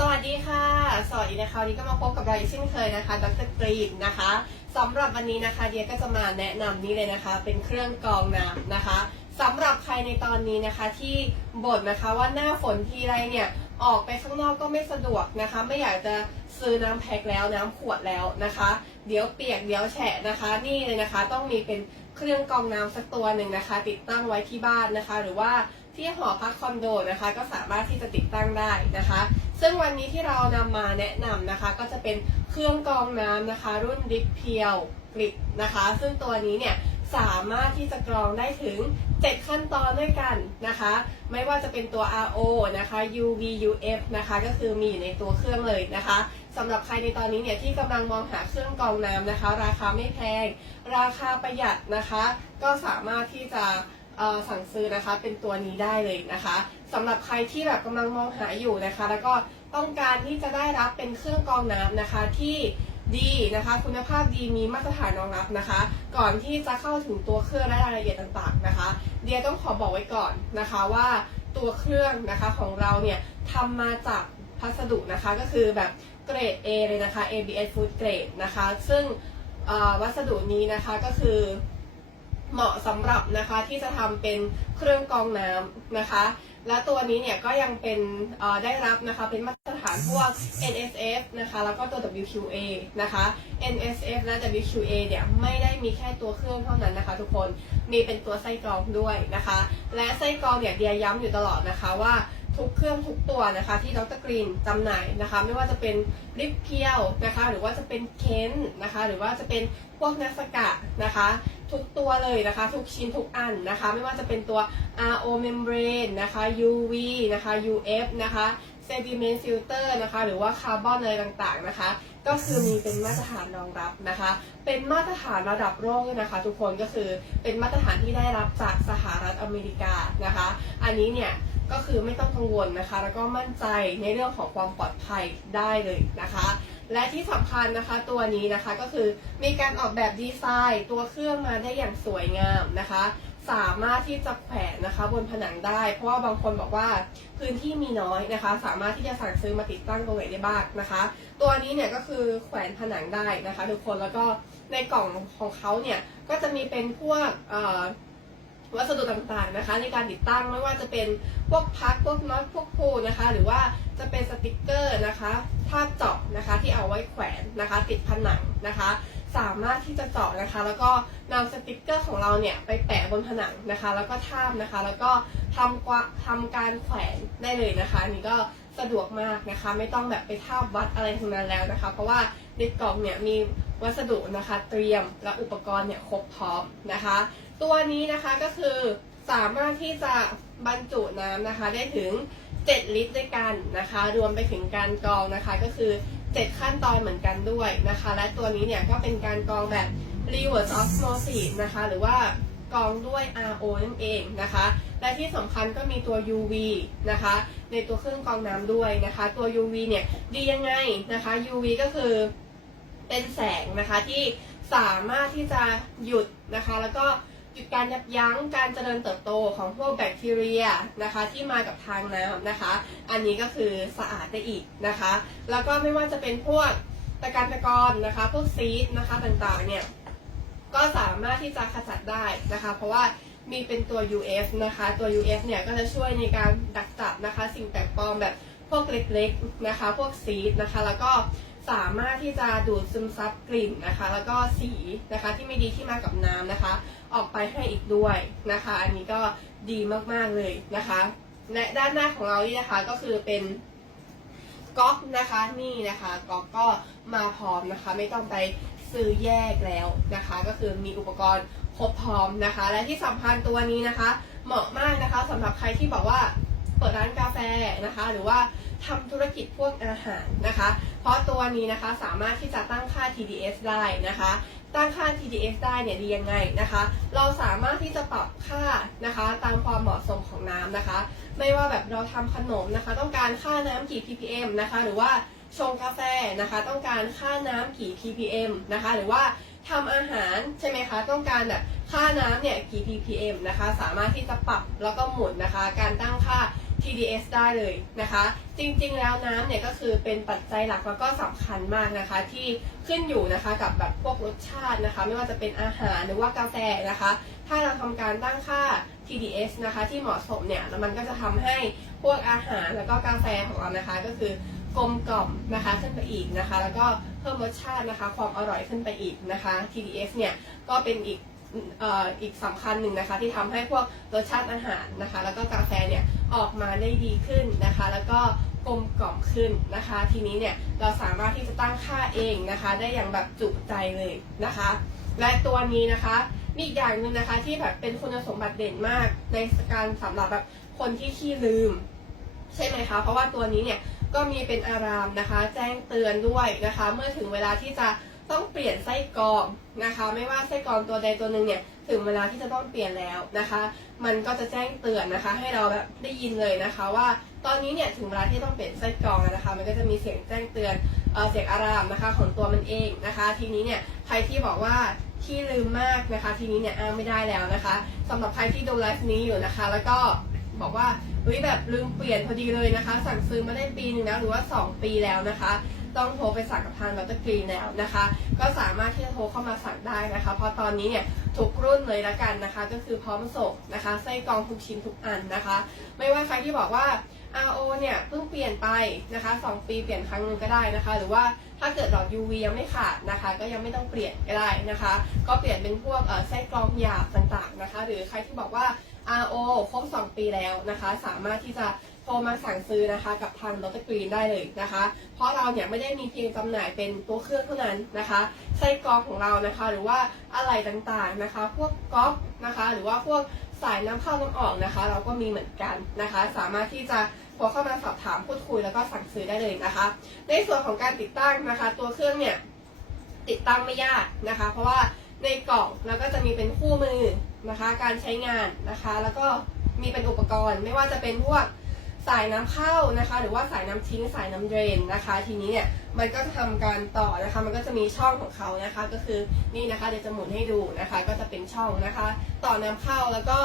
สวัสดีค่ะ สวัสดีนะคะวันนี้ก็มาพบกับเราอีกเช่นเคยนะคะ ดรกรีนนะคะสำหรับวันนี้นะคะเดียก็จะมาแนะนำนี้เลยนะคะ เป็นเครื่องกรองน้ำนะคะสำหรับใครในตอนนี้นะคะที่บ่นนะคะว่าหน้าฝนทีไรเนี่ยออกไปข้างนอกก็ไม่สะดวกนะคะ ไม่อยากจะซื้อน้ำแพ็คแล้วน้ำขวดแล้วนะคะ เดี๋ยวเปียกเดี๋ยวแฉะนะคะ นี่เลยนะคะ ต้องมีเป็นเครื่องกรองน้ำสักตัวหนึ่งนะคะ ติดตั้งไว้ที่บ้านนะคะ หรือว่าที่หอพักคอนโดนะคะ ก็สามารถที่จะติดตั้งได้นะคะ ซึ่งวันนี้ที่เรานำมาแนะนำนะคะ ก็จะเป็นเครื่องกรองน้ำนะคะ รุ่นดิฟเพียวกริดนะคะ ซึ่งตัวนี้เนี่ยสามารถที่จะกรองได้ถึง 7 ขั้นตอนด้วยกันนะคะ ไม่ว่าจะเป็นตัว RO นะคะ UV UF นะคะ ก็คือมีอยู่ในตัวเครื่องเลยนะคะสำหรับใครในตอนนี้เนี่ยที่กำลังมองหาเครื่องกรองน้ำนะคะ ราคาไม่แพง ราคาประหยัดนะคะ ก็สามารถที่จะสั่งซื้อนะคะเป็นตัวนี้ได้เลยนะคะสำหรับใครที่แบบกำลังมองหาอยู่นะคะ แล้วก็ ต้องการที่จะได้รับเป็นเครื่องกรองน้ำนะคะที่ดีนะคะ คุณภาพดีมีมาตรฐานรองรับนะคะ ก่อนที่จะเข้าถึงตัวเครื่องและรายละเอียดต่างๆนะคะ เดียต้องขอบอกไว้ก่อนนะคะว่าตัวเครื่องนะคะของเราเนี่ยทำมาจากพัสดุนะคะก็คือแบบเกรด A เลยนะคะ ABS Food Grade นะคะ ซึ่งวัสดุนี้นะคะก็คือเหมาะสำหรับนะคะที่จะทำเป็นเครื่องกรองน้ำนะคะ และตัวนี้เนี่ยก็ยังเป็นได้รับนะคะเป็นมาตรฐานพวก NSF นะคะแล้วก็ตัว WQA นะคะ NSF และ WQA เนี่ยไม่ได้มีแค่ตัวเครื่องเท่านั้นนะคะ ทุกคนมีเป็นตัวไส้กรองด้วยนะคะ และไส้กรองเนี่ยเดียย้ำอยู่ตลอดนะคะว่า ทุกเครื่องทุกตัวนะคะ ที่ดรกรีนจำหน่ายนะคะ ไม่ว่าจะเป็นริบเพียวนะคะ หรือว่าจะเป็นเคนนะคะ หรือว่าจะเป็นพวกนัสกะนะคะ ทุกตัวเลยนะคะ ทุกชิ้นทุกอันนะคะ ไม่ว่าจะเป็นตัว RO membrane นะคะ UV นะคะ UF นะคะ sediment filter นะคะ หรือว่าคาร์บอนอะไรต่างๆนะคะ ก็คือมีเป็นมาตรฐานรองรับนะคะ เป็นมาตรฐานระดับโลกด้วยนะคะ ทุกคนก็คือเป็นมาตรฐานที่ได้รับจากสหรัฐอเมริกานะคะ อันนี้เนี่ยก็คือไม่ต้องกังวลนะคะ แล้วก็มั่นใจในเรื่องของความปลอดภัยได้เลยนะคะ และที่สำคัญนะคะตัวนี้นะคะก็คือมีการออกแบบดีไซน์ ตัวเครื่องมาได้อย่างสวยงามนะคะ สามารถที่จะแขวนนะคะบนผนังได้ เพราะว่าบางคนบอกว่าพื้นที่มีน้อยนะคะ สามารถที่จะสั่งซื้อมาติดตั้งตรงไหนได้บ้างนะคะ ตัวนี้เนี่ยก็คือแขวนผนังได้นะคะ ทุกคนแล้วก็ในกล่องของเขาเนี่ยก็จะมีเป็นพวกเอ่อ วัสดุต่างๆนะคะ ในการติดตั้งไม่ว่าจะเป็นพวกพักพวกน็อตพวกพูนะคะ หรือว่าจะเป็นสติกเกอร์นะคะภาพเจาะนะคะที่เอาไว้แขวนนะคะ ติดผนังนะคะ สามารถที่จะเจาะนะคะ แล้วก็นำสติกเกอร์ของเราเนี่ยไปแปะบนผนังนะคะ แล้วก็ทาบนะคะ แล้วก็ทำกวาทำการแขวนได้เลยนะคะนนี่ก็สะดวกมากนะคะ ไม่ต้องแบบไปทาบวัดอะไรทั้งนั้นแล้วนะคะ เพราะว่าในกล่องเนี่ยมีวัสดุนะคะ เตรียมและอุปกรณ์เนี่ยครบพร้อมนะคะ ตัวนี้นะคะก็คือสามารถที่จะบรรจุน้ำนะคะได้ถึง 7 ลิตรด้วยกันนะคะ รวมไปถึงการกรองนะคะก็คือ 7 ขั้นตอนเหมือนกันด้วยนะคะ และตัวนี้เนี่ยก็เป็นการกรองแบบ reverse osmosis นะคะ หรือว่ากรองด้วย RO นั่นเองนะคะ และที่สำคัญก็มีตัว UV นะคะ ในตัวเครื่องกรองน้ำด้วยนะคะ ตัว UV เนี่ยดียังไงนะคะ UV ก็คือเป็นแสงนะคะที่สามารถที่จะหยุดนะคะ แล้วก็ ยุดการยับยั้งการเจริญเติบโตของพวกแบคทีเรียนะคะที่มากับทางน้ำนะคะ อันนี้ก็คือสะอาดได้อีกนะคะ แล้วก็ไม่ว่าจะเป็นพวกตะการตะกอนนะคะ พวกซีดนะคะต่างๆเนี่ยก็สามารถที่จะขจัดได้นะคะ เพราะว่ามีเป็นตัว UF นะคะ ตัว UF เนี่ยก็จะช่วยในการดักจับนะคะ สิ่งแปลกปลอมแบบพวกเล็กๆนะคะ พวกซีดนะคะ แล้วก็สามารถที่จะดูดซึมซับกลิ่นนะคะ แล้วก็สีนะคะที่ไม่ดีที่มากับน้ำนะคะ ออกไปให้อีกด้วยนะคะ อันนี้ก็ดีมากๆเลยนะคะและด้านหน้าของเรานี่นะคะก็คือเป็นก๊อกนะคะนี่นะคะก๊อกก็มาพร้อมนะคะ ไม่ต้องไปซื้อแยกแล้วนะคะ ก็คือมีอุปกรณ์ครบพร้อมนะคะ และที่สำคัญตัวนี้นะคะ เหมาะมากนะคะสำหรับใครที่บอกว่าเปิดร้านกาแฟนะคะ หรือว่า ทำธุรกิจพวกอาหารนะคะ เพราะตัวนี้นะคะสามารถที่จะตั้งค่า TDS ได้นะคะ ตั้งค่า TDS ได้เนี่ยดียังไงนะคะ เราสามารถที่จะปรับค่านะคะ ตามความเหมาะสมของน้ำนะคะ ไม่ว่าแบบเราทำขนมนะคะ ต้องการค่าน้ำกี่ ppm นะคะ หรือว่าชงกาแฟนะคะ ต้องการค่าน้ำกี่ ppm นะคะ หรือว่าทำอาหารใช่ไหมคะ ต้องการแบบค่าน้ำเนี่ยกี่ ppm นะคะ สามารถที่จะปรับแล้วก็หมุนนะคะ การตั้งค่า TDS ได้เลยนะคะ จริงๆแล้วน้ำเนี่ยก็คือเป็นปัจจัยหลักแล้วก็สำคัญมากนะคะ ที่ขึ้นอยู่นะคะกับแบบพวกรสชาตินะคะ ไม่ว่าจะเป็นอาหารหรือว่ากาแฟนะคะ ถ้าเราทำการตั้งค่า TDS นะคะที่เหมาะสมเนี่ยแล้วมันก็จะทำให้พวกอาหารแล้วก็กาแฟของเรานะคะก็คือกลมกล่อมนะคะขึ้นไปอีกนะคะ แล้วก็เพิ่มรสชาตินะคะ ความอร่อยขึ้นไปอีกนะคะ TDS เนี่ยก็เป็นอีก อีกสำคัญหนึ่งนะคะ ที่ทำให้พวกรสชาติอาหารนะคะ แล้วก็กาแฟเนี่ยออกมาได้ดีขึ้นนะคะ แล้วก็กลมกล่อมขึ้นนะคะ ทีนี้เนี่ยเราสามารถที่จะตั้งค่าเองนะคะ ได้อย่างแบบจุใจเลยนะคะ และตัวนี้นะคะมีอีกอย่างหนึ่งนะคะที่แบบเป็นคุณสมบัติเด่นมากในการสำหรับแบบคนที่ขี้ลืม ใช่ไหมคะ เพราะว่าตัวนี้เนี่ยก็มีเป็นอารามนะคะ แจ้งเตือนด้วยนะคะ เมื่อถึงเวลาที่จะ ต้องเปลี่ยนไส้กรองนะคะ ไม่ว่าไส้กรองตัวใดตัวหนึ่งเนี่ยถึงเวลาที่จะต้องเปลี่ยนแล้วนะคะ มันก็จะแจ้งเตือนนะคะ ให้เราแบบได้ยินเลยนะคะ ว่าตอนนี้เนี่ยถึงเวลาที่ต้องเปลี่ยนไส้กรองแล้วนะคะ มันก็จะมีเสียงแจ้งเตือนเอเสียงอารามนะคะของตัวมันเองนะคะ ทีนี้เนี่ยใครที่บอกว่าที่ลืมมากนะคะ ทีนี้เนี่ยอ้างไม่ได้แล้วนะคะสำหรับใครที่ดูไลฟ์นี้อยู่นะคะ แล้วก็บอกว่าเฮ้ยแบบลืมเปลี่ยนพอดีเลยนะคะ สั่งซื้อมาได้ปีหนึ่งแล้วหรือว่า 2 ปีแล้วนะคะ ต้องโทรไปสั่งกับทางดรกรีนแล้วนะคะ ก็สามารถที่จะโทรเข้ามาสั่งได้นะคะ เพราะตอนนี้เนี่ยทุกรุ่นเลยละกันนะคะ ก็คือพร้อมส่งนะคะไส้กรองทุกชิ้นทุกอันนะคะ ไม่ว่าใครที่บอกว่า RO เนี่ยเพิ่งเปลี่ยนไปนะคะ 2 ปีเปลี่ยนครั้งหนึ่งก็ได้นะคะ หรือว่าถ้าเกิดหลอด UV ยังไม่ขาดนะคะ ก็ยังไม่ต้องเปลี่ยนก็ได้นะคะ ก็เปลี่ยนเป็นพวกเอ่อไส้กรองหยาบต่างๆนะคะ หรือใครที่บอกว่า RO ครบ 2 ปีแล้วนะคะ สามารถที่จะ ทรมาสั่งซื้อนะคะ กับทางดรกรีนได้เลยนะคะ เพราะเราเนี่ยไม่ได้มีเพียงจำหน่ายเป็นตัวเครื่องเท่านั้นนะคะไส้กรองของเรานะคะ หรือว่าอะไรต่างๆนะคะ พวกก๊อกนะคะ หรือว่าพวกสายน้ำเข้าน้ำออกนะคะ เราก็มีเหมือนกันนะคะ สามารถที่จะโทรเข้ามาสอบถามพูดคุยแล้วก็สั่งซื้อได้เลยนะคะ ในส่วนของการติดตั้งนะคะ ตัวเครื่องเนี่ยติดตั้งไม่ยากนะคะ เพราะว่าในกล่องแล้วก็จะมีเป็นคู่มือนะคะ การใช้งานนะคะ แล้วก็มีเป็นอุปกรณ์ไม่ว่าจะเป็นพวก สายน้ำเข้านะคะ หรือว่าสายน้ำทิ้งสายน้ำเดรนนะคะ ทีนี้เนี่ยมันก็จะทำการต่อนะคะ มันก็จะมีช่องของเขานะคะ ก็คือนี่นะคะเดี๋ยวจะหมุนให้ดูนะคะ ก็จะเป็นช่องนะคะ ต่อน้ำเข้าแล้วก็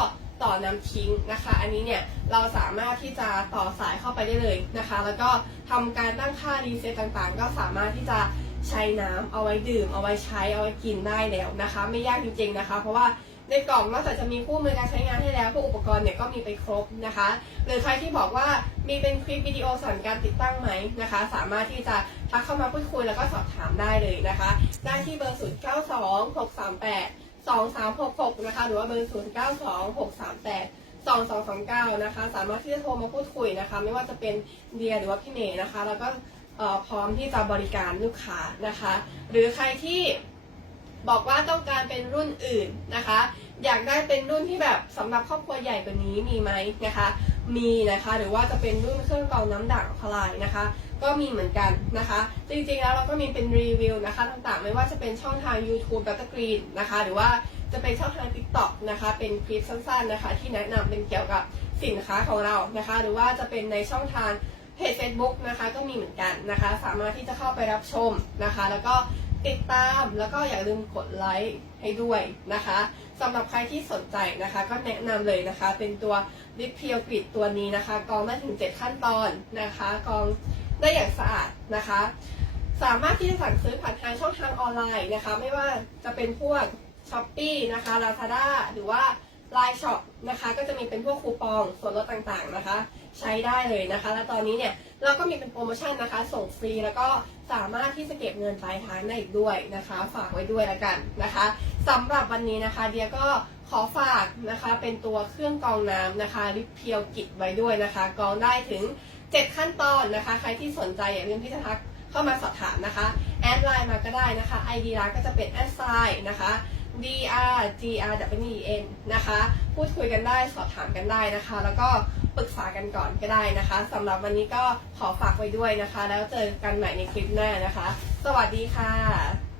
ต่อน้ำทิ้งนะคะ อันนี้เนี่ยเราสามารถที่จะต่อสายเข้าไปได้เลยนะคะ แล้วก็ทำการตั้งค่ารีเซ็ตต่างๆ ก็สามารถที่จะใช้น้ำเอาไว้ดื่ม เอาไว้ใช้เอาไว้กินได้แล้วนะคะ ไม่ยากจริงๆนะคะ เพราะว่า ในกล่องนอกจากจะมีคู่มือการใช้งานให้แล้วพวกอุปกรณ์เนี่ยก็มีไปครบนะคะหรือใครที่บอกว่ามีเป็นคลิปวิดีโอสอนการติดตั้งไหมนะคะ สามารถที่จะทักเข้ามาพูดคุยแล้วก็สอบถามได้เลยนะคะ ได้ที่เบอร์ 0 9 2 6 3 8 2 3 6 6 นะคะ หรือว่าเบอร์ 0 9 2 6 3 8 2 2 2 9 นะคะ สามารถที่จะโทรมาพูดคุยนะคะ ไม่ว่าจะเป็นเดียหรือว่าพี่เมย์นะคะ แล้วก็พร้อมที่จะบริการลูกค้านะคะ หรือใครที่ บอกว่าต้องการเป็นรุ่นอื่นนะคะ อยากได้เป็นรุ่นที่แบบสำหรับครอบครัวใหญ่กว่านี้มีไหมนะคะ มีนะคะหรือว่าจะเป็นรุ่นเครื่องกรองน้ำด่างคลายนะคะ ก็มีเหมือนกันนะคะ จริงๆแล้วเราก็มีเป็นรีวิวนะคะต่างๆ ไม่ว่าจะเป็นช่องทาง YouTube b u t t e r g r e e n นะคะ หรือว่าจะเป็นช่องทาง TikTok นะคะ เป็นคลิปสั้นๆนะคะ ที่แนะนำเป็นเกี่ยวกับสินค้าของเรานะคะ หรือว่าจะเป็นในช่องทางเพจ Facebook นะคะก็มีเหมือนกันนะคะ สามารถที่จะเข้าไปรับชมนะคะ แล้วก็ ติดตามแล้วก็อย่าลืมกดไลค์ให้ด้วยนะคะสำหรับใครที่สนใจนะคะ ก็แนะนำเลยนะคะ เป็นตัวลิปเพียวกริดตัวนี้นะคะ กองได้ถึง 7 ขั้นตอนนะคะ กองได้อย่างสะอาดนะคะ สามารถที่จะสั่งซื้อผ่านทางช่องทางออนไลน์นะคะ ไม่ว่าจะเป็นพวก s h อ p e e นะคะ Lazada หรือว่า Line Shop นะคะก็จะมีเป็นพวกคูปองส่วนลดต่างๆนะคะ ใช้ได้เลยนะคะ และตอนนี้เนี่ยเราก็มีเป็นโปรโมชั่นนะคะ ส่งฟรีแล้วก็สามารถที่จะเก็บเงินปลายทางได้อีกด้วยนะคะ ฝากไว้ด้วยและกันนะคะสำหรับวันนี้นะคะ เดียก็ขอฝากนะคะเป็นตัวเครื่องกรองน้ำนะคะลิปเพียวกิจไว้ด้วยนะคะกรองได้ถึง 7 ขั้นตอนนะคะ ใครที่สนใจอย่าลืมที่จะทักเข้ามาสอบถามนะคะแอดไลน์มาก็ได้นะคะ ID ร้านก็จะเป็นแอดไซน์นะคะ D R G R W E N นะคะ พูดคุยกันได้สอบถามกันได้นะคะ แล้วก็ปรึกษากันก่อนก็ได้นะคะสำหรับวันนี้ก็ขอฝากไว้ด้วยนะคะ แล้วเจอกันใหม่ในคลิปหน้านะคะ สวัสดีค่ะ